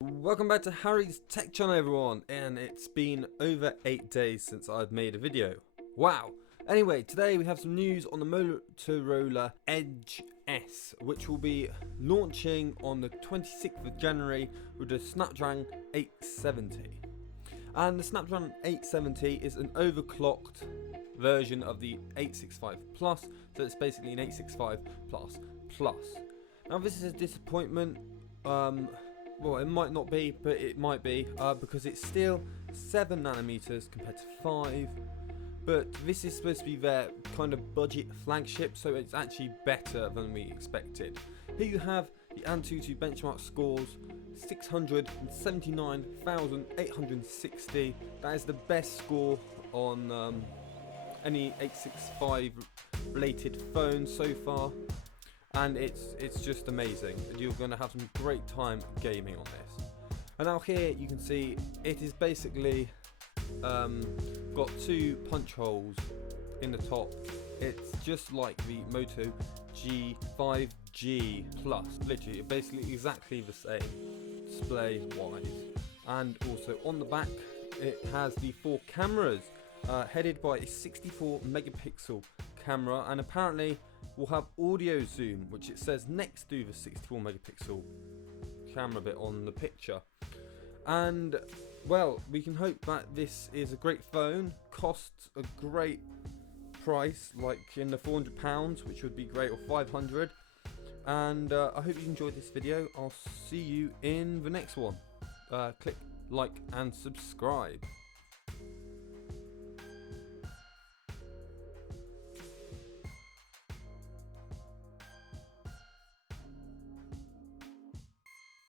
Welcome back to Harry's Tech Channel, everyone, and it's been over 8 days since I've made a video. Wow! Anyway, today we have some news on the Motorola Edge S, which will be launching on the 26th of January with the Snapdragon 870. And the Snapdragon 870 is an overclocked version of the 865 Plus, so it's basically an 865 Plus Plus. Now this is a disappointment. Well, it might not be, but it might be, because it's still 7 nanometers compared to 5. But this is supposed to be their kind of budget flagship, so it's actually better than we expected. Here you have the Antutu benchmark scores, 679,860. That is the best score on any 865 related phone so far. And it's just amazing. You're going to have some great time gaming on this. And now here you can see it is basically got 2 punch holes in the top. It's just like the Moto G5G Plus. Literally, basically exactly the same display wise. And also on the back it has the 4 cameras headed by a 64 megapixel camera, and apparently we'll have audio zoom, which it says next to the 64 megapixel camera bit on the picture. And well, we can hope that this is a great phone, costs a great price, like in the £400, which would be great, or 500. And I hope you enjoyed this video. I'll see you in the next one. Click like and subscribe.